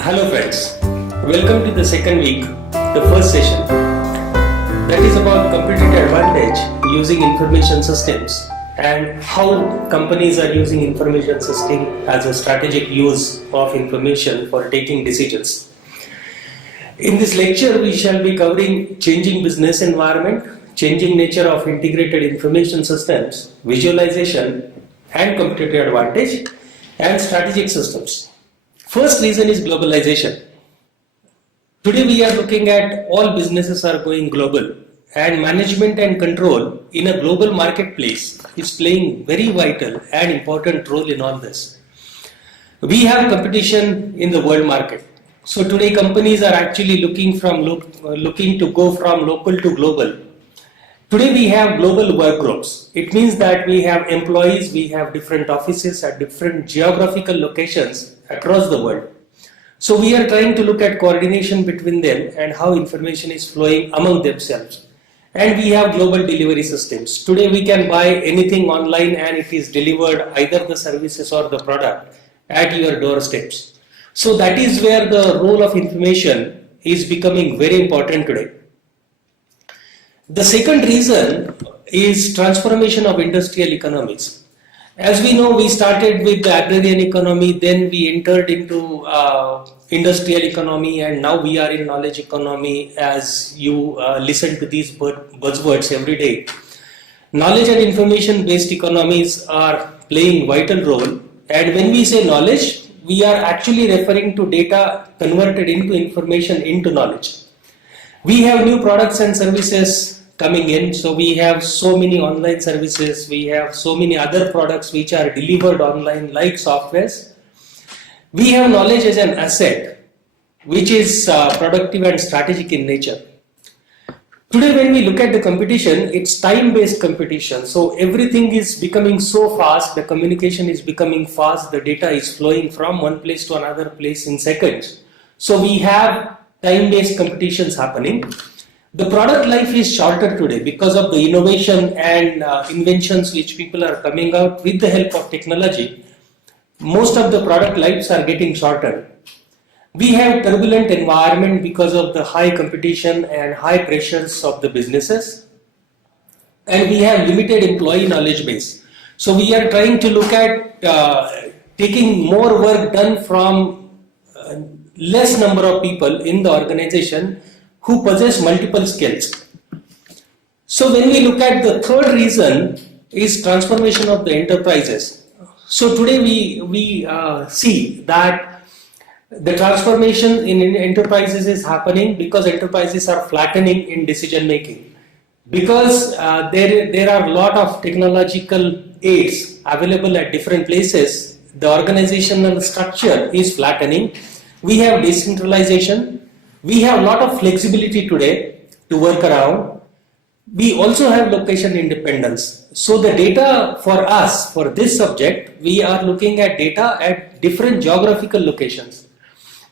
Hello friends, welcome to the second week, the first session that is about competitive advantage using information systems and how companies are using information system as a strategic use of information for taking decisions. In this lecture, we shall be covering changing business environment, changing nature of integrated information systems, visualization and competitive advantage, and strategic systems. First reason is globalization. Today we are looking at all businesses are going global, and management and control in a global marketplace is playing very vital and important role in all this. We have competition in the world market. So today companies are actually looking to go from local to global. Today we have global work groups. It means that we have employees, we have different offices at different geographical locations across the world. So we are trying to look at coordination between them and how information is flowing among themselves. And we have global delivery systems. Today we can buy anything online and it is delivered, either the services or the product, at your doorsteps. So that is where the role of information is becoming very important today. The second reason is transformation of industrial economies. As we know, we started with the agrarian economy, then we entered into industrial economy, and now we are in knowledge economy. As you listen to these buzzwords every day, knowledge and information based economies are playing vital role. And when we say knowledge, we are actually referring to data converted into information into knowledge. We have new products and services coming in. So we have so many online services, we have so many other products which are delivered online like softwares. We have knowledge as an asset which is productive and strategic in nature. Today when we look at the competition, it's time-based competition. So everything is becoming so fast, the communication is becoming fast, the data is flowing from one place to another place in seconds. So we have time-based competitions happening. The product life is shorter today because of the innovation and inventions which people are coming out with the help of technology. Most of the product lives are getting shorter. We have turbulent environment because of the high competition and high pressures of the businesses. And we have limited employee knowledge base. So we are trying to look at taking more work done from less number of people in the organization who possess multiple skills. So when we look at the third reason is transformation of the enterprises. So today we see that the transformation in enterprises is happening because enterprises are flattening in decision making. Because there are a lot of technological aids available at different places, the organizational structure is flattening. We have decentralization. We have a lot of flexibility today to work around. We also have location independence. So the data for us, for this subject, we are looking at data at different geographical locations.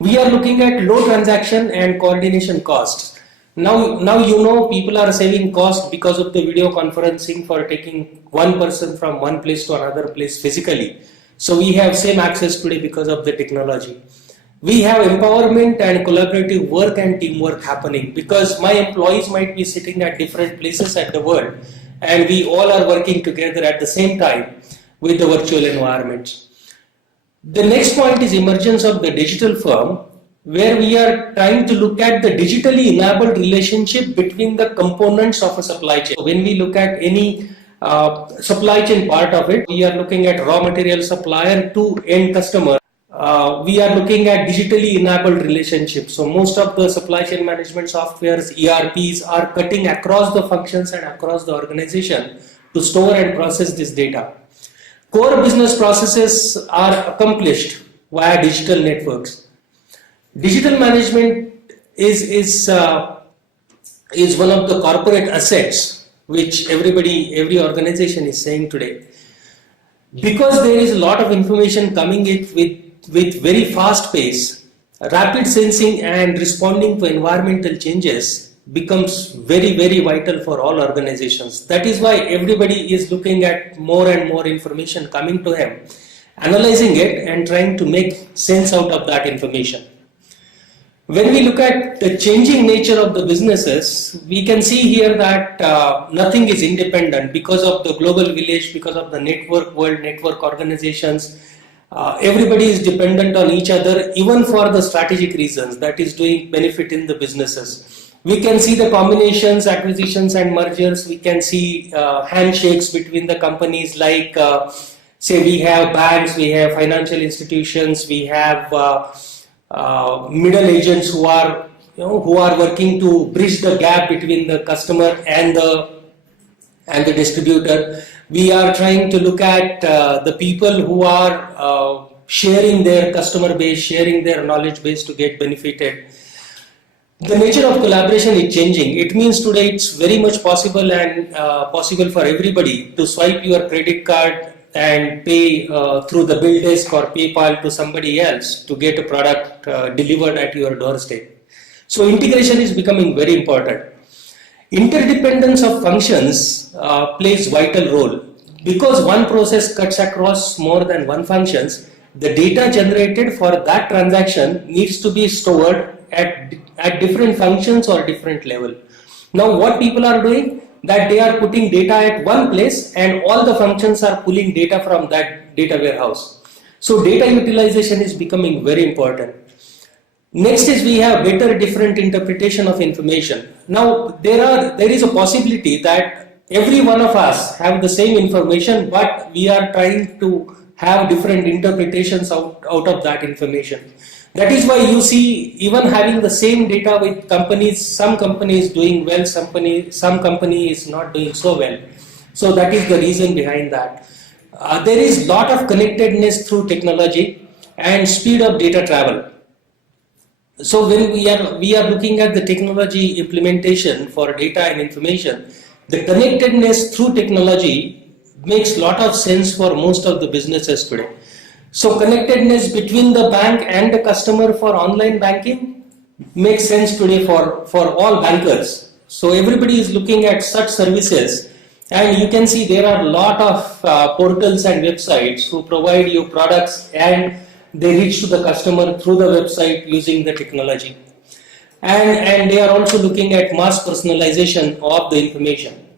We are looking at low transaction and coordination costs. Now you know people are saving cost because of the video conferencing for taking one person from one place to another place physically. So we have same access today because of the technology. We have empowerment and collaborative work and teamwork happening because my employees might be sitting at different places at the world and we all are working together at the same time with the virtual environments. The next point is emergence of the digital firm, where we are trying to look at the digitally enabled relationship between the components of a supply chain. So when we look at any supply chain part of it, we are looking at raw material supplier to end customer. We are looking at digitally enabled relationships. So most of the supply chain management softwares, ERPs are cutting across the functions and across the organization to store and process this data. Core business processes are accomplished via digital networks. Digital management is one of the corporate assets which every organization is saying today. Because there is a lot of information coming in with very fast pace, rapid sensing and responding to environmental changes becomes very, very vital for all organizations. That is why everybody is looking at more and more information coming to him, analyzing it and trying to make sense out of that information. When we look at the changing nature of the businesses, we can see here that nothing is independent because of the global village, because of the network world, network organizations. Everybody is dependent on each other, even for the strategic reasons, that is doing benefit in the businesses. We can see the combinations, acquisitions and mergers. We can see handshakes between the companies, like say we have banks, we have financial institutions, we have middle agents who are working to bridge the gap between the customer and the distributor. We are trying to look at the people who are sharing their customer base, sharing their knowledge base to get benefited. The nature of collaboration is changing. It means today it's very much possible and possible for everybody to swipe your credit card and pay through the bill desk or PayPal to somebody else to get a product delivered at your doorstep. So integration is becoming very important. Interdependence of functions plays vital role. Because one process cuts across more than one functions, the data generated for that transaction needs to be stored at different functions or different level. Now what people are doing, that they are putting data at one place and all the functions are pulling data from that data warehouse. So data utilization is becoming very important. Next is we have better different interpretation of information. Now there is a possibility that every one of us have the same information, but we are trying to have different interpretations out of that information. That is why you see even having the same data with companies, some companies doing well, some company is not doing so well. So that is the reason behind that. There is lot of connectedness through technology and speed of data travel. So when we are looking at the technology implementation for data and information, the connectedness through technology makes lot of sense for most of the businesses today. So connectedness between the bank and the customer for online banking makes sense today for all bankers. So everybody is looking at such services, and you can see there are a lot of portals and websites who provide you products and they reach to the customer through the website using the technology. And they are also looking at mass personalization of the information.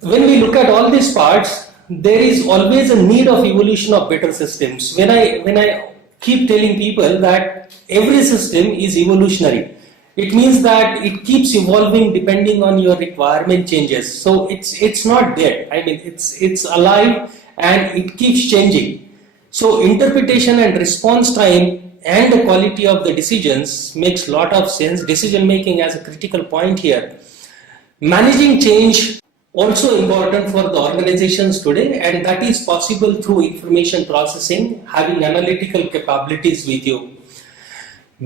When we look at all these parts, there is always a need of evolution of better systems. When I keep telling people that every system is evolutionary, it means that it keeps evolving depending on your requirement changes. So it's not dead. I mean, it's alive and it keeps changing. So interpretation and response time and the quality of the decisions makes lot of sense. Decision making as a critical point here. Managing change also important for the organizations today, and that is possible through information processing, having analytical capabilities with you.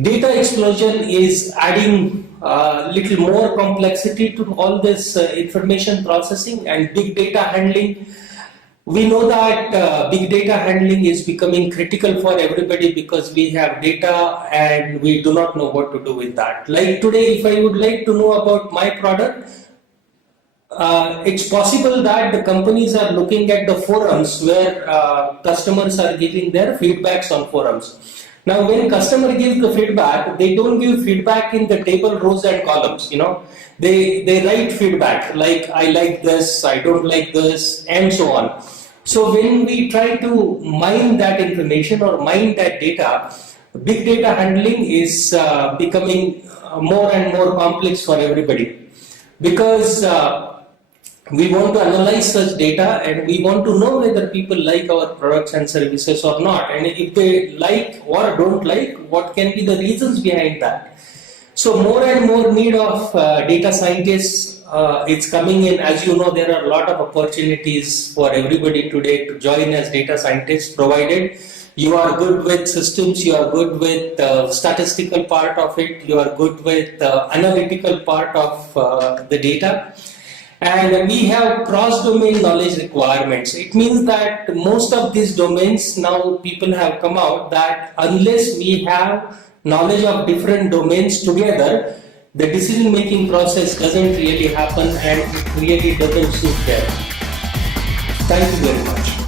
Data explosion is adding little more complexity to all this information processing and big data handling. We know that big data handling is becoming critical for everybody because we have data and we do not know what to do with that. Like today, if I would like to know about my product, it's possible that the companies are looking at the forums where customers are giving their feedbacks on forums. Now when customer gives the feedback, they don't give feedback in the table rows and columns, they write feedback like I like this, I don't like this, and so on. So when we try to mine that information or mine that data, big data handling is becoming more and more complex for everybody, because we want to analyze such data and we want to know whether people like our products and services or not, and if they like or don't like, what can be the reasons behind that. So more and more need of data scientists it's coming in. As you know, there are a lot of opportunities for everybody today to join as data scientists, provided you are good with systems, you are good with statistical part of it, you are good with analytical part of the data. And we have cross-domain knowledge requirements. It means that most of these domains now people have come out that unless we have knowledge of different domains together, the decision-making process doesn't really happen and it really doesn't suit them. Thank you very much.